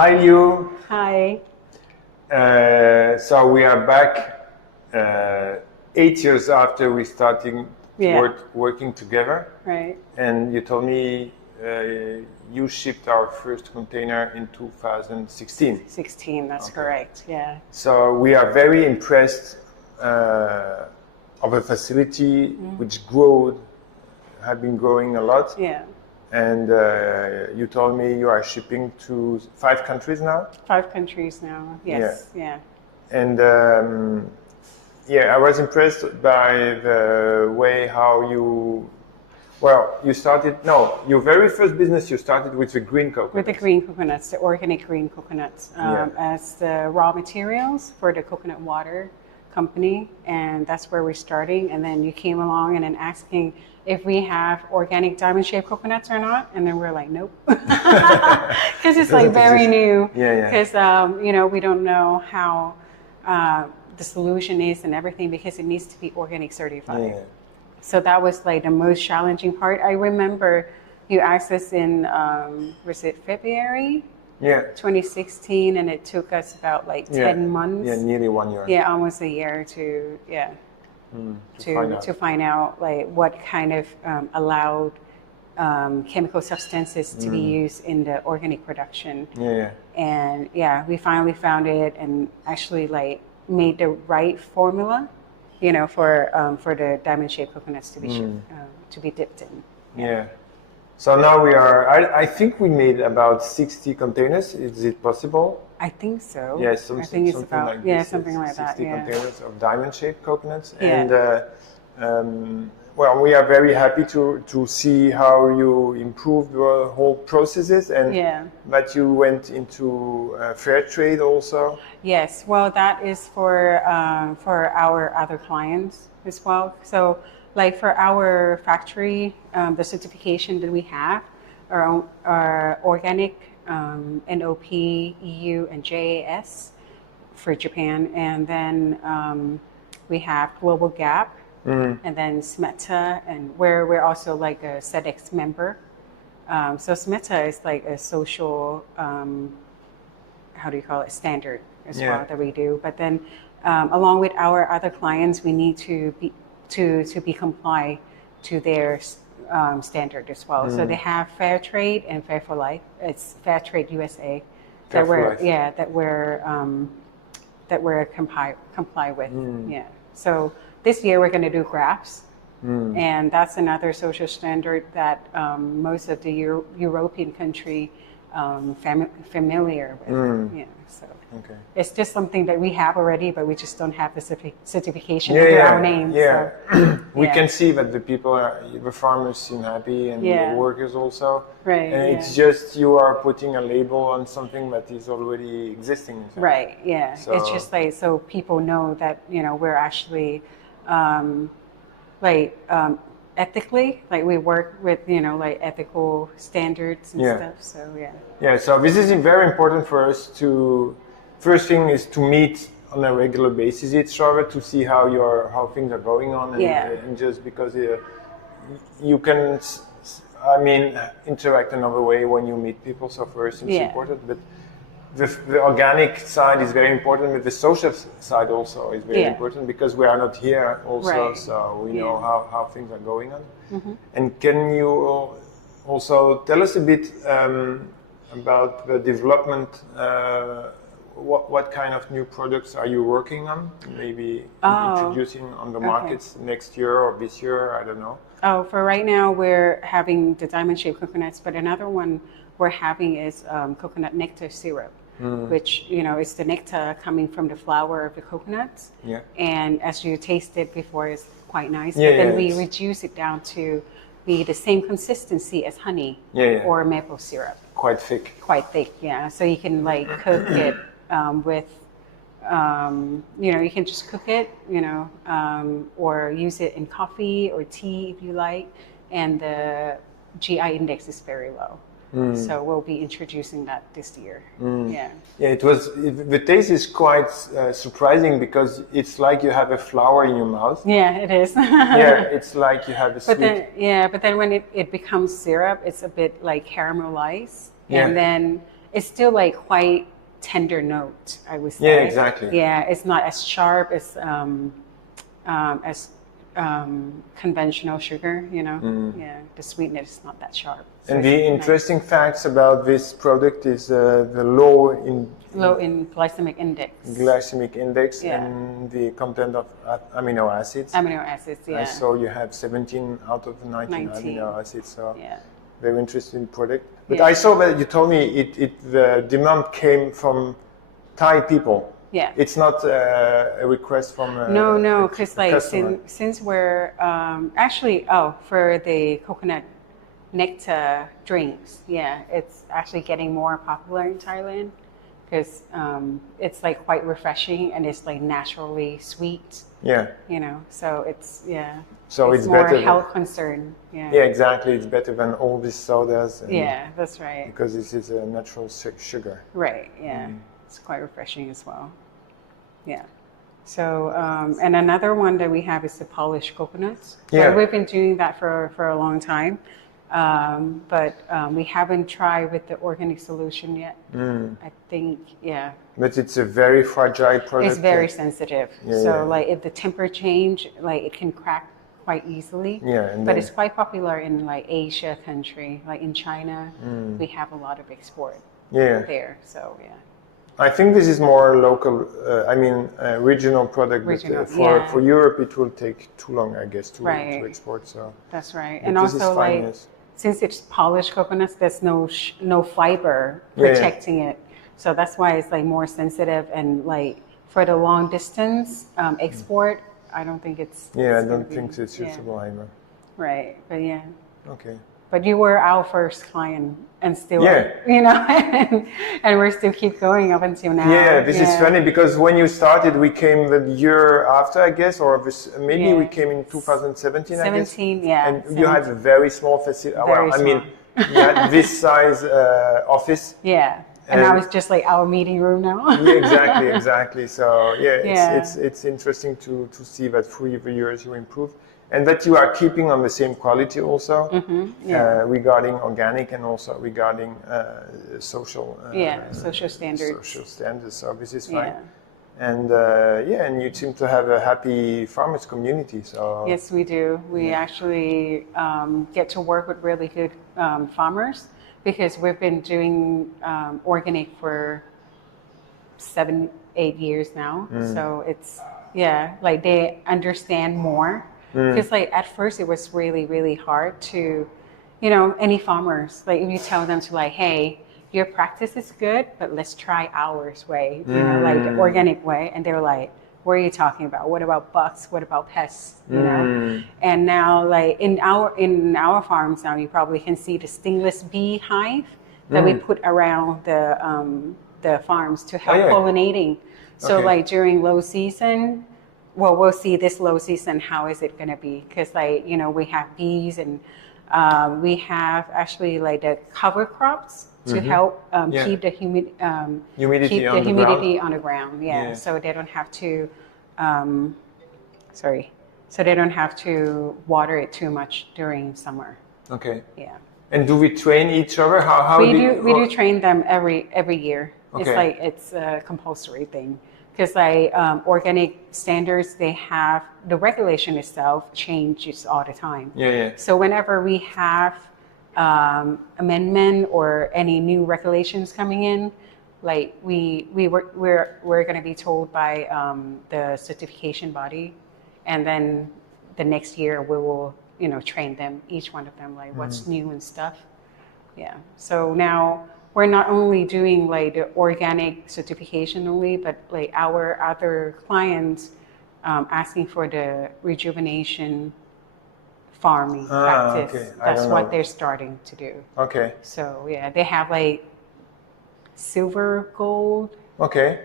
Hi, Liu. Hi. So we are back 8 years after we started working together. Right. And you told me you shipped our first container in 2016. 16, that's correct, yeah. So we are very impressed of a facility which have been growing a lot. Yeah. And you told me you are shipping to 5 countries now? 5 countries now, yes, yeah. And I was impressed by the way how you started, your very first business you started with the green coconuts. With the green coconuts, the organic green coconuts, as the raw materials for the coconut water company, and that's where we're starting. And then you came along and then asking if we have organic diamond-shaped coconuts or not, and then we're like, nope, because it's like very new. Because we don't know how the solution is and everything, because it needs to be organic certified. So that was like the most challenging part. I remember you asked us in was it February? 2016, and it took us about like 10 months. Yeah, nearly 1 year. Yeah, almost a year to find out like what kind of allowed chemical substances to be used in the organic production. And we finally found it and actually like made the right formula, for the diamond-shaped coconuts to be to be dipped in. So now I think we made about 60 containers. Is it possible? I think so. Yeah, I think it's about like this. Something like 60 that. containers of diamond-shaped coconuts. And we are very happy to see how you improved the whole processes and that you went into fair trade also. Yes, well, that is for our other clients as well. So, like for our factory, the certification that we have are organic, NOP, EU, and JAS for Japan, and then we have Global Gap. And then SMETA, and where we're also like a SEDEX member. So SMETA is like a social, standard as well that we do. But then along with our other clients, we need to be comply to their standard as well. So they have Fair Trade and Fair for Life. It's Fair Trade USA that we're comply with. So this year we're going to do crafts, and that's another social standard that most of the European country familiar with. It's just something that we have already, but we just don't have the certification under our name. We can see that the people, the farmers seem happy, and the workers also. Right. And it's just you are putting a label on something that is already existing. Right. Yeah. So, it's just like so people know that we're actually ethically, like we work with like ethical standards and stuff. So so this is very important for us to. First thing is to meet on a regular basis each other to see how things are going on, and just because you can, interact another way when you meet people. So first it's important, but the organic side is very important, but the social side also is very important because we are not here also, so we know how things are going on. And can you also tell us a bit about the development? What kind of new products are you working on? Maybe introducing on the markets next year or this year, I don't know. For right now, we're having the diamond-shaped coconuts, but another one we're having is coconut nectar syrup, which is the nectar coming from the flower of the coconuts. And as you tasted before, it's quite nice. But then we reduce it down to be the same consistency as honey or maple syrup. Quite thick. So you can like cook it with, you can just cook it, or use it in coffee or tea if you like. And the GI index is very low. So we'll be introducing that this year. The taste is quite surprising because it's like you have a flower in your mouth. It is. It's like you have a sweet. But then when it becomes syrup, it's a bit like caramelized, and then it's still like quite tender note, I would say. Yeah, exactly. Yeah, it's not as sharp as conventional sugar, you know. Yeah, the sweetness is not that sharp. So And the interesting facts about this product is the low in glycemic index. And the content of amino acids. Amino acids, yeah. I saw you have 17 out of 19 amino acids, so very interesting product. But I saw that you told me the demand came from Thai people. Yeah. It's not a request from no, because like since we're for the coconut nectar drinks, it's actually getting more popular in Thailand because it's like quite refreshing and it's like naturally sweet. Yeah. You know, so it's So it's more better health concern. Yeah. Yeah, exactly. It's better than all these sodas. That's right. Because this is a natural sugar. Right. Yeah. It's quite refreshing as well. Yeah. So, and another one that we have is the polished coconuts. So we've been doing that for a long time, but we haven't tried with the organic solution yet. I think, But it's a very fragile product. It's very sensitive. Like if the temperature change, like it can crack quite easily. But it's quite popular in like Asia country, like in China. We have a lot of export there. So I think this is more local, regional product. For Europe, it will take too long, I guess, to export. So that's right. And also, like, since it's polished coconuts, there's no fiber protecting it. So that's why it's like more sensitive. And like for the long distance export, I don't think it's. I don't think it's suitable either. Right, but Okay. But you were our first client, and still, you know, and we're still keep going up until now. Yeah, this is funny because when you started, we came the year after, I guess, or maybe we came in 2017. 17, yeah. And you had a very small facility. You had this size office. Yeah, and now it's just like our meeting room now. Exactly. So it's interesting to see that through the years you improved. And that you are keeping on the same quality also regarding organic and also regarding social social standards. So this is fine. And and you seem to have a happy farmers community. So yes, we do. We actually get to work with really good farmers because we've been doing organic for 7-8 years now. So it's like they understand more. Because like at first it was really, really hard to, you know, any farmers, like if you tell them to like, hey, your practice is good, but let's try ours way, you know, like the organic way. And they're like, what are you talking about? What about bugs? What about pests? You know? And now like in our farms now, you probably can see the stingless bee hive that we put around the farms to help pollinating. So like during low season, well, we'll see this low season, how is it going to be? Because, like, you know, we have bees and we have actually, like, the cover crops to help keep the humidity on the ground. So they don't have to, so they don't have to water it too much during summer. Okay. Yeah. And do we train each other? How we do train them every year. Okay. It's a compulsory thing. Because like organic standards, they have the regulation itself changes all the time. So whenever we have amendment or any new regulations coming in, like we're going to be told by the certification body, and then the next year we will train them, each one of them, like what's new and stuff. So now we're not only doing like the organic certification only, but like our other clients asking for the rejuvenation farming practice. Okay. That's what they're starting to do. Okay. So they have like silver, gold. Okay.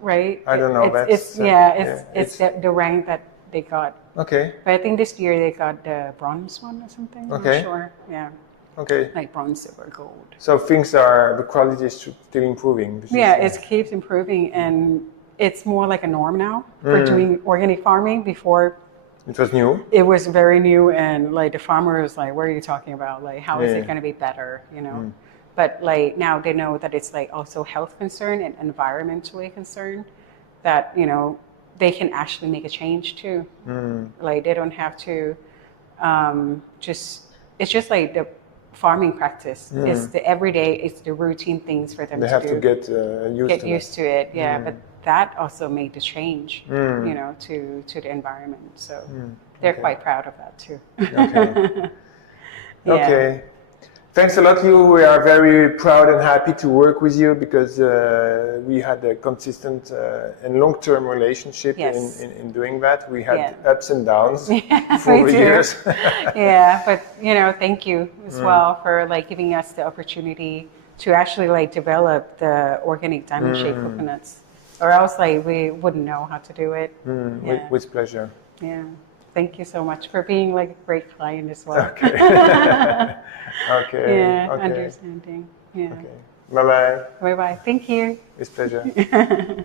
Right. I don't know. It's the rank that they got. Okay. But I think this year they got the bronze one or something. Okay. I'm not sure. Yeah. Okay. Like bronze, silver, gold. So the quality is still improving. It keeps improving, and it's more like a norm now for doing organic farming. Before, it was new. It was very new, and like the farmer was like, "What are you talking about? Like, how is it going to be better?" But like now they know that it's like also health concern and environmentally concern, that, you know, they can actually make a change too. Like they don't have to it's just like the farming practice. It's the everyday, it's the routine things for them They to have do. to get used to it, yeah. But that also made the change, you know, to the environment. So they're quite proud of that too. Okay. Yeah. Okay. Thanks a lot, you. We are very proud and happy to work with you because we had a consistent and long-term relationship Yes. in doing that. We had Yeah. ups and downs Yeah, for we do. years. Yeah, but you know, thank you as well for like giving us the opportunity to actually like develop the organic diamond shaped coconuts, or else like we wouldn't know how to do it. Yeah. With pleasure. Yeah. Thank you so much for being like a great client as well. Okay. Okay. Yeah, Okay. understanding. Yeah. Okay. Bye bye. Bye bye. Thank you. With pleasure.